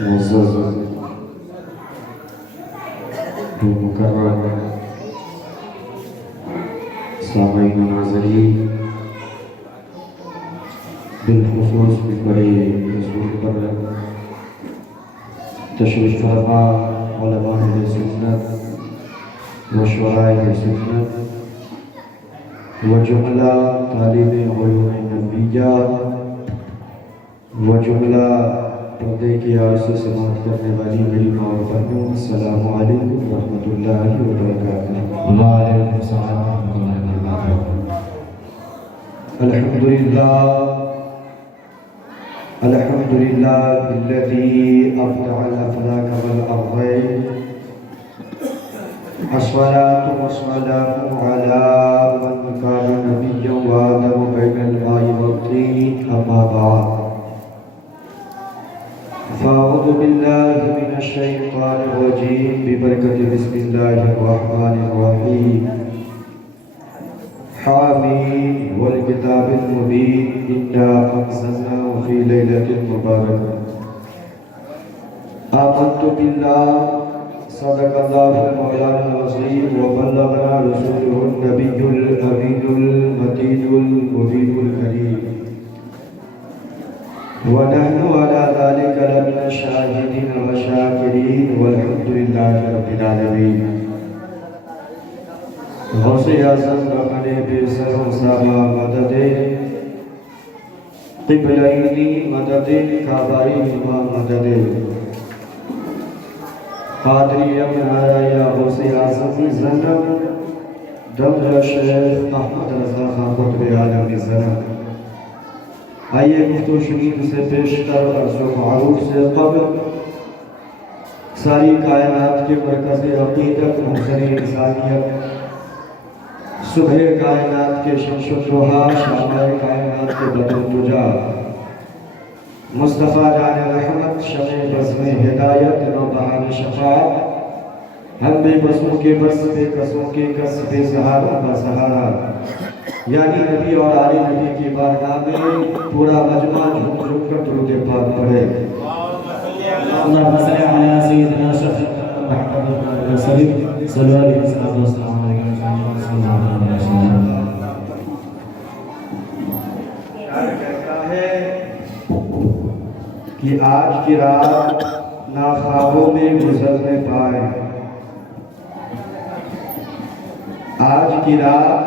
معزز مکرم سامعین و ناظرین، بالخصوص بڑے حضور پر تشریف فرما علماء اہل سنت و شعراء اہل سنت و جملہ طالب علوم نبویہ و جملہ پردے کی آڑ سے سماعت کرنے والی میری ماں اور بہنوں، السلام علیکم ورحمۃ اللہ وبرکاتہ۔ وعلیکم السلام ورحمۃ اللہ وبرکاتہ۔ الحمدللہ الذی ابدع الافلاک والارضین، الصلاة والسلام علی من کان نبیا وآدم بین الماء والطین، اما بعد فاعوذ باللہ من الشیطان الرجیم ببرکت بسم اللہ الرحمن الرحیم۔ حامیم والکتاب المبین، انا انزلناہ فی لیلۃ مبارکہ۔ آمنت باللہ، صدق اللہ مولانا العظیم، وبلغنا رسولہ النبی الامین المتین المبین الکریم، ونحن على ذلك لمن الشاهدين والشاكرين، والحمد لله رب العالمين۔ غوث اعظم بمن بسر و سما مدد، قبلین مدد، کعبین مدد، قادری ابن یا غوث اعظم زنم، دمر شیخ احمد رضا خان قطب عالم زنم۔ آئیے گفتگو شنید سے پیش کر عرض و معروف سے قبل ساری کائنات کے مرکز عقیدت محسن انسانیت، صبح کائنات کے شمس و ضحیٰ، شام کائنات کے بدر الدجا، مصطفیٰ جان رحمت، شمع بزم ہدایت، نوبہان شفاعت، ہم بے بسوں کے بس بے کسوں کے کس بے سہاروں کا سہارا، یعنی نبی اور آل نبی کی بارگاہ میں پورا مجمع جھوم جھوم کر درود پاک پڑھے۔ اللہم صلی علی سیدنا شفیع محمد وسلم، صلی اللہ علیہ وسلم۔ شاعر کہتا ہے کہ آج کی رات نا خوابوں میں گزرنے پائے، آج کی رات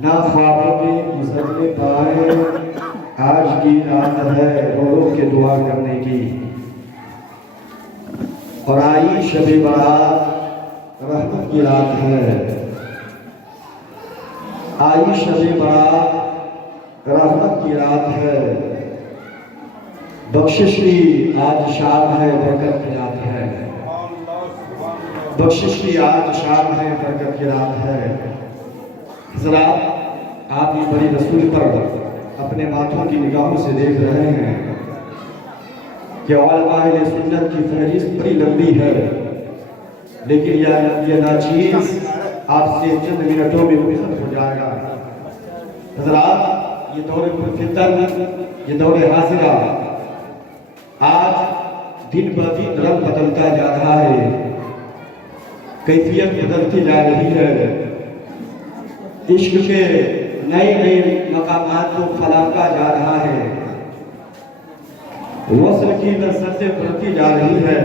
نہ خوابوں میں گزرنے پائے، آج کی رات ہے رو رو کے دعا کرنے کی، اور آئی شب برات رحمت کی رات ہے، آئی شب برات رحمت کی رات ہے، بخشش کی آج شام ہے برکت کی رات ہے، بخشش کی آج شام ہے برکت کی رات ہے۔ حضرات، آپ یہ بڑی رسول پر اپنے ماتھوں کی نگاہوں سے دیکھ رہے ہیں کہ علماء اہل سنت کی فہرست بڑی لمبی ہے، لیکن یہ ناچیز آپ سے چند منٹوں میں ختم ہو جائے گا۔ حضرات، یہ دور پرفتن، یہ دور حاضرہ آج دن بدن رنگ بدلتا جا رہا ہے، کیفیت بدلتی جا رہی ہے، عشق کے نئے نئے مقامات کو پھیلاتا جا رہا ہے، وصل کی لذتیں بڑھتی جا رہی ہے،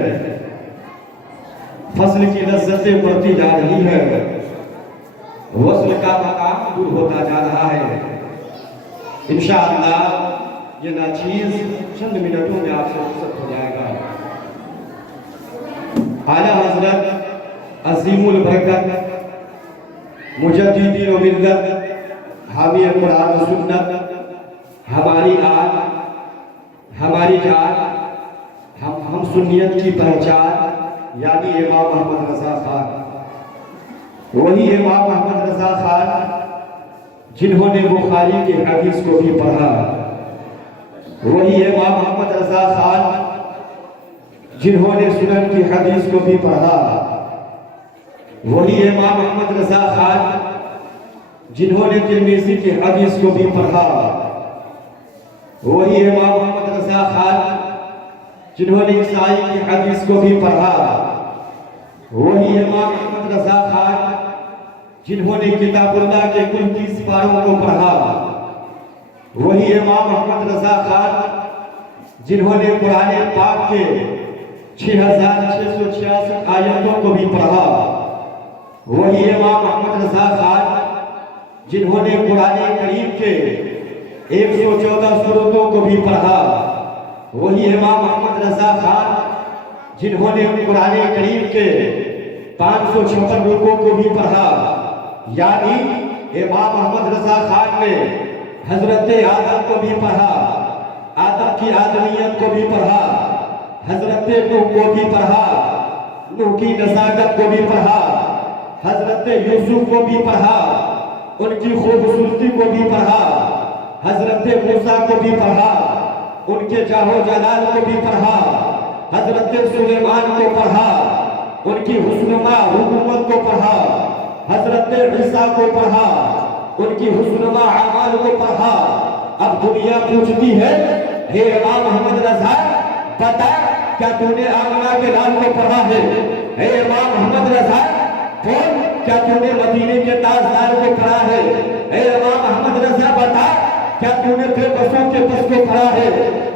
فصل کی لذتیں بڑھتی جا رہی ہے، وصل کا مقام دور ہوتا جا رہا ہے۔ انشاءاللہ یہ ناچیز چند منٹوں میں آپ سے رخصت ہو جائے گا۔ اعلیٰ حضرت عظیم البرکت مجددین و ملت، حامی قرآن و سنت، ہماری آن، ہماری جان، ہم سنیت کی پہچان، یعنی امام محمد رضا خان، وہی امام محمد رضا خان جنہوں نے بخاری کے حدیث کو بھی پڑھا، وہی امام محمد رضا خان جنہوں نے سنن کی حدیث کو بھی پڑھا، وہی امام محمد رضا خان جنہوں نے ترمذی کی حدیث کو بھی پڑھا، وہی امام محمد رضا خان جنہوں نے عیسائی کی حدیث کو بھی پڑھا، وہی امام احمد رضا خان جنہوں نے کتاب اللہ کے کل 30 پاروں کو پڑھا، وہی امام احمد رضا خان جنہوں نے قرآن پاک کے 6666 آیتوں کو بھی پڑھا، وہی امام احمد رضا خان جنہوں نے قرآن کریم کے 114 سورتوں کو بھی پڑھا، وہی امام احمد رضا خان جنہوں نے قرآن کریم کے 556 رکوع کو بھی پڑھا، یعنی امام احمد رضا خان نے حضرت آدم کو بھی پڑھا، آدم کی آدمیت کو بھی پڑھا، حضرت نوح کو بھی پڑھا، نوح کی نزاکت کو بھی پڑھا، حضرت یوسف کو بھی پڑھا، ان کی خوبصورتی کو بھی پڑھا، حضرت موسیٰ کو بھی پڑھا، ان کے جاہ و جلال کو بھی پڑھا، حضرت سلیمان کو پڑھا، ان کی حسنما حکومت کو پڑھا، حضرت عیسیٰ کو پڑھا، ان کی حسنما اعمال کو پڑھا۔ اب دنیا پوچھتی ہے، ہے امام احمد رضا بتا کیا تو نے آمنہ کے نام کو پڑھا ہے؟ ہے امام احمد رضا بول کیا تو نے مدینے کے تاجدار کو پڑھا ہے؟ اے امام احمد رضا بتا کیا تو نے بے بسوں کے بس کو پڑھا ہے؟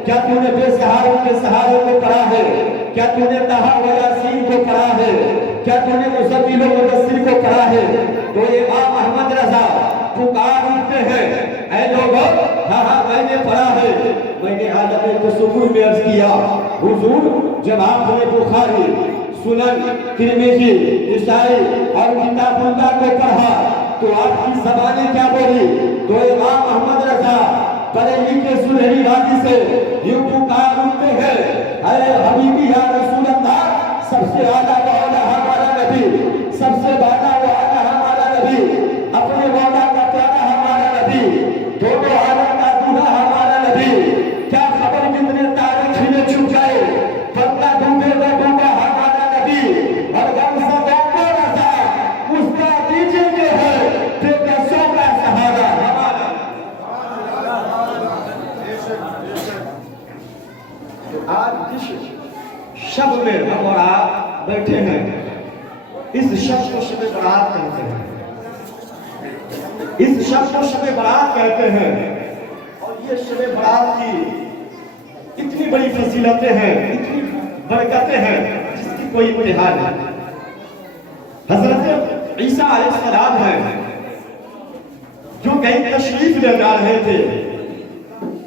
کیا تو نے بے سہاروں کے سہارے کو پڑھا ہے؟ کیا تو نے طہا و یاسین کو پڑھا ہے؟ کیا تو نے مزمل و مدثر کو پڑھا ہے؟ تو امام احمد رضا پکار اٹھتے ہیں، اے لوگوں ہاں ہاں میں نے پڑھا ہے۔ میں نے عالم تصور میں عرض کیا، حضور جب آپ نے بخاری، سنن، ترمذی، نسائی اور کتاب اللہ کو پڑھا تو آپ کی زبانیں کیا بولی؟ تو امام احمد رضا بریلی کے سنہری وادی سے یوں پکار اٹھتے ہیں، اے حبیبی یا رسول اللہ، سب سے اعلیٰ و اعلیٰ ہمارا نبی، سب سے بالا و اعلیٰ ہمارا نبی، اپنے مولا کا پیارا ہمارا نبی، دونوں عالم کا دولہا ہمارا نبی، کیا خبر کتنے تاریخ ہی چھپ جائے، بندہ ڈوبے نہ ڈوبا ہمارا نبی، اور غم سے کو رضا مستا دیجئے کہ ہے بے کسوں کا سہارا ہمارا۔ آج جس شب میں ہم اور آپ بیٹھے ہیں، اس شب کو شب برات کہتے ہیں، اس شب کو شب برات کہتے ہیں، اور یہ شب برات کی اتنی بڑی فضیلتیں ہیں، اتنی برکتیں ہیں جس کی کوئی انتہا نہیں۔ حضرت عیسیٰ علیہ السلام ہیں جو کہیں تشریف لے جا رہے تھے،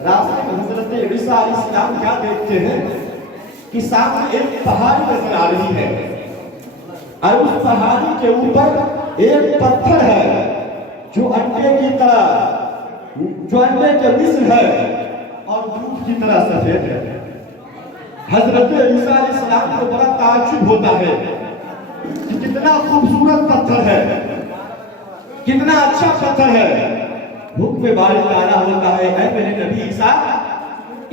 راستے میں حضرت عیسیٰ علیہ السلام کیا دیکھتے ہیں کہ سامنے ایک پہاڑی نظر آ رہی ہے، اور اس پہاڑی کے اوپر ایک پتھر ہے جو انڈے کی طرح، جو انڈے کے مثل ہے اور دودھ کی طرح سفید ہے۔ حضرت عیسیٰ علیہ السلام کو بڑا تعجب ہوتا ہے کہ کتنا خوبصورت پتھر ہے، کتنا اچھا پتھر ہے۔ حکم باری تعالیٰ ہوتا ہے، اے میرے نبی عیسیٰ،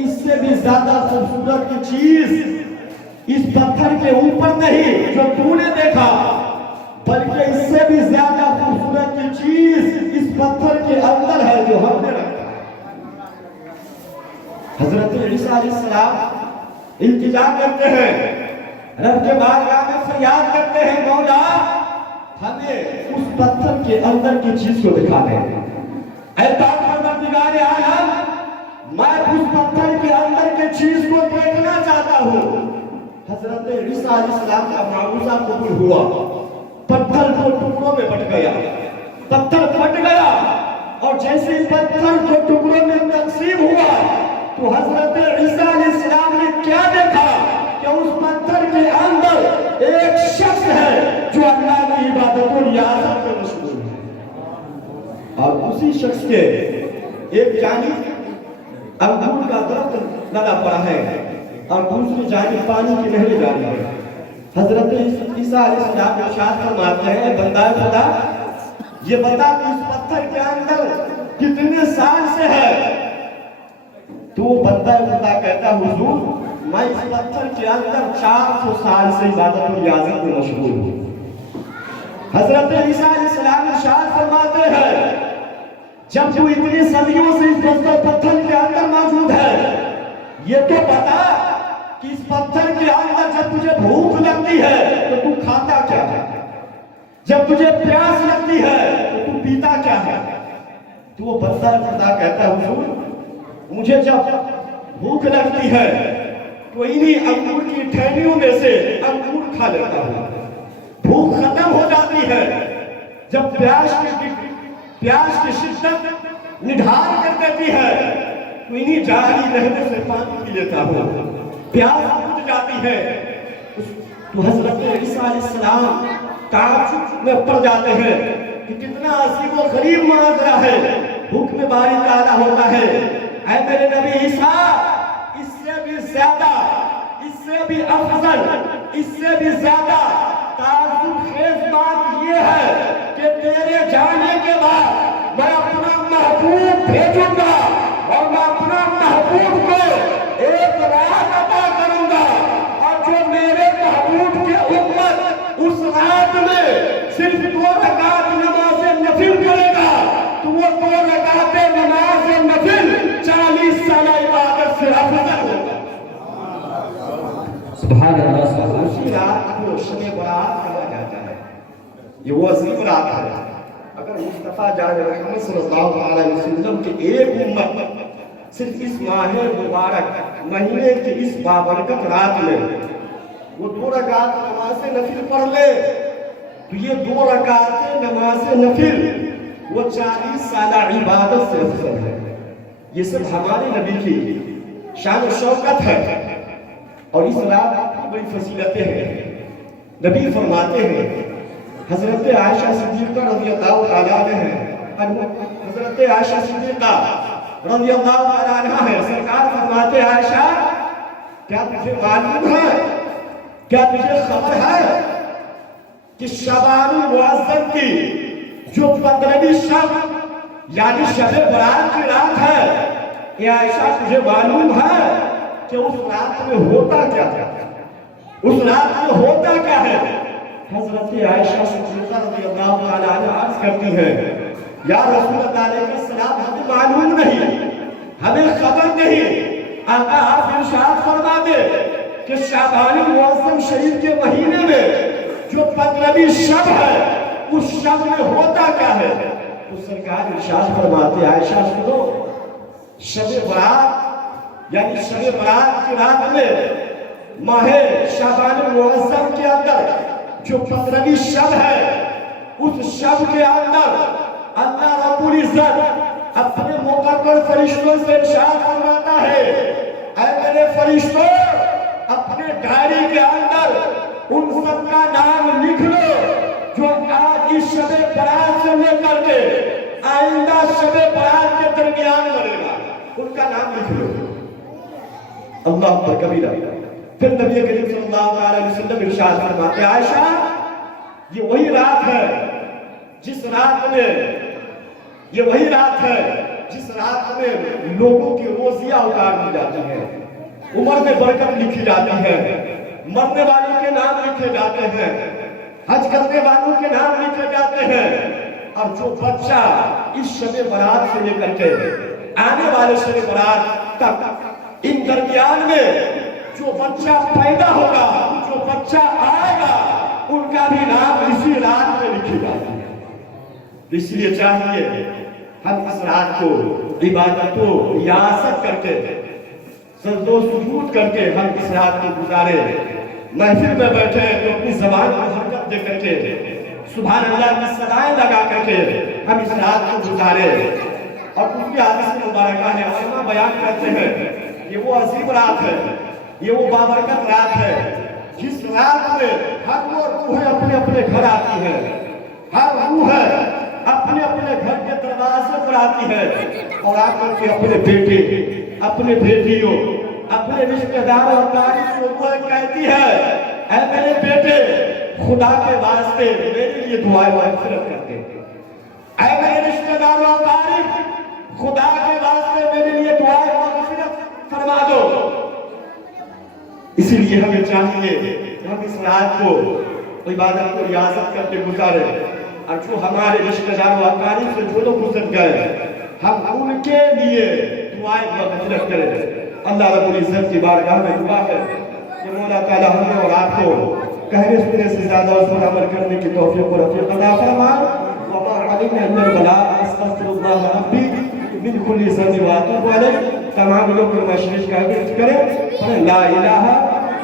اس سے بھی زیادہ خوبصورت کی چیز اس پتھر کے اوپر نہیں جو تو نے دیکھا، بلکہ اس سے بھی زیادہ خوبصورت کی چیز اس پتھر کے اندر ہے جو ہم نے رکھا۔ حضرت عیسیٰ علیہ السلام التجا کرتے ہیں، رب کے بارگاہ میں فریاد کرتے ہیں، مولا ہمیں اس پتھر کے اندر کی چیز کو دکھا دیں۔ اے پروردگار عالم، میں اس پتھر کے اندر کی چیز کو دیکھنا چاہتا ہوں۔ حضرت عیسیٰ علیہ السلام کا معجزہ قبول ہوا، پتھر کو ٹکڑوں میں بٹ گیا، پتھر پھٹ گیا، اور جیسے پتھر کو ٹکڑوں میں تقسیم ہوا تو حضرت عیسیٰ علیہ السلام نے کیا دیکھا کہ اس پتھر کے اندر ایک شخص ہے جو اللہ کی عبادت و ریاضت میں مشغول ہے، اور اسی شخص کے ایک جانب انگور کا درخت لگا پڑا ہے اور دوسری جانب پانی کی نہریں جاری ہے۔ حضرت عیسیٰ علیہ السلام ارشاد فرماتے ہیں، بندہ خدا یہ بتا کہ اس پتھر کے اندر کتنے سال سے ہے؟ تو بندہ خدا کہتا، حضور میں اس پتھر کے اندر 400 سال سے عبادت و ریاضت میں مشغول ہوں۔ حضرت عیسیٰ علیہ السلام ارشاد فرماتے ہیں، جب تو اتنی صدیوں سے اس پتھر کے اندر موجود ہے، یہ تو بتا کہ اس پتھر کے اندر جب تجھے بھوک لگتی ہے تو تو کھاتا کیا ہے، جب تجھے پیاس لگتی ہے تو تو پیتا کیا ہے؟ تو وہ بندہ خدا کہتا ہے حضور مجھے جب بھوک لگتی ہے تو انہی انگور کی ٹھیلیوں میں سے انگور کھا لیتا ہوں، بھوک ختم ہو جاتی ہے جب پیاس کی شدت نڈھال کر دیتی ہے تو انہی جاری نہروں سے پانی پی لیتا ہوں، پیاس بجھ جاتی ہے تو حضرت عیسیٰ علیہ السلام تعجب میں پڑ جاتے ہیں کہ کتنا عظیم و غریب معاشرہ ہے، حکم باری تعالیٰ ہوتا ہے اے میرے نبی عیسیٰ اس سے بھی زیادہ، اس سے بھی افضل، اس سے بھی زیادہ تعجب خیز بات یہ ہے کہ تیرے جانے کے بعد میں اپنا محبوب بھیجوں گا اور میں اپنا محبوب کو ایک رات عطا کروں گا، اور جو میرے محبوب کے امت اس رات میں صرف 2 رکعت نماز نفل کرے گا تو وہ 2 رکعت نماز نفل 40 سالہ عبادت سے افضل ہوگا۔ سبحان اللہ سبحان اللہ۔ اسی رات کو شب برات کہا جاتا ہے، یہ وہ عظیم رات ہے۔ اگر مصطفیٰ جان محمد صلی اللہ علیہ وسلم کی ایک امت صرف اس ماہ مبارک مہینے کی اس بابرکت رات میں وہ 2 رکعت نماز نفل پڑھ لے تو یہ 2 رکعت نماز نفل وہ 40 سالہ عبادت سے افضل ہے۔ یہ سب ہمارے نبی کی شان و شوکت ہے، اور اس رات کی بڑی فضیلتیں ہیں۔ نبی فرماتے ہیں، حضرت عائشہ صدیقہ رضی اللہ تعالیٰ عنہ، حضرت عائشہ صدیقہ رضی اللہ تعالیٰ عنہ ہے، سرکار فرماتے ہیں عائشہ کیا تجھے معلوم ہے، کیا تجھے خبر ہے کہ شعبان المعظم کی جو 15ویں شب یعنی شب برات کی رات ہے، یہ عائشہ تجھے معلوم ہے کہ اس رات میں ہوتا کیا ہے، اس رات میں ہوتا کیا ہے؟ حضرت عائشہ صدیقہ رضی اللہ تعالیٰ عنہ عرض کرتی ہے یا رسول اللہ علیہ السلام ہمیں معلوم نہیں، ہمیں خبر نہیں، آقا آپ ارشاد فرما دے کہ شعبان المعظم شریف کے مہینے میں جو 15ویں شب ہے اس شب میں ہوتا کیا ہے؟ تو سرکار ارشاد فرماتے عائشہ سنو، شب برات یعنی شب برات کی رات میں ماہ شعبان المعظم کے اندر جو 15ویں شب ہے اس شب کے اندر اللہ رب العزت اپنے مقرر فرشتوں سے ارشاد فرماتا ہے اے میرے فرشتوں اپنے ڈائری کے اندر ان سب کا نام لکھ لو جو آج اس شب برات سے لے کر کے آئندہ شب برات کے درمیان مرے گا، ان کا نام لکھ لو۔ اللہ پر کبیرہ۔ پھر نبی کریم صلی اللہ علیہ وسلم ارشاد فرماتے ہیں عائشہ یہ وہی رات ہے جس رات میں یہ وہی رات ہے جس رات میں لوگوں کی روزیاں اتار دی جاتی ہیں، عمر میں برکت لکھی جاتی ہے، مرنے والوں کے نام لکھے جاتے ہیں، حج کرنے والوں کے نام لکھے جاتے ہیں، اور جو بچہ اس شب برات سے لے کر کے آنے والے شب برات تک ان درمیان میں جو بچہ پیدا ہوگا، جو بچہ آئے گا، ان کا بھی نام اسی رات میں لکھی جاتی ہے۔ اس لیے چاہیے ہم اس رات کو عبادت و ریاست کر کے سجد و سجود کر کے ہم اس رات کو گزارے، محفل میں بیٹھے تو اپنی زبان کو حرکت دے کر کے سبحان اللہ کی صدائیں لگا کر کے ہم اس رات کو گزارے۔ اور اس کی حدیث مبارکہ ہے، علماء بیان کرتے ہیں یہ وہ عظیم رات ہے، یہ وہ بابرکت رات ہے جس رات میں ہر وہ روحیں اپنے اپنے گھر آتی ہے، ہر روح اپنے اپنے گھر کے دروازے پر آتی ہے اور آ کر کے اپنے بیٹے، اپنے بیٹیوں، اپنے رشتہ داروں اور تاریخ کو کہتی ہے اے میرے بیٹے خدا کے واسطے میرے لیے دعائیں مغفرت کرتے، اے میرے رشتہ داروں اور تاریخ خدا کے واسطے میرے لیے دعائیں مغفرت فرما دو۔ اسی لیے ہمیں چاہیے ہم اس رات کو عبادت کو ریاضت کر کے گزارے، اور جو ہمارے رشتہ دار و اقارب سے جو لوگ گزر گئے ہم ان کے لیے دعائیں مغفرت کریں۔ اللہ رب العزت کی بارگاہ میں دعا ہے کہ مولا تعالیٰ ہمیں اور آپ کو کہنے سننے سے زیادہ اس پر عمل کرنے کی توفیق و رفیق عطا فرمائے. وما علمنا من البلاء استغفر الله ربی من کل ذنب واتوب علیہ. تمام لوگ مشرق کا حفظ کریں. لا الہ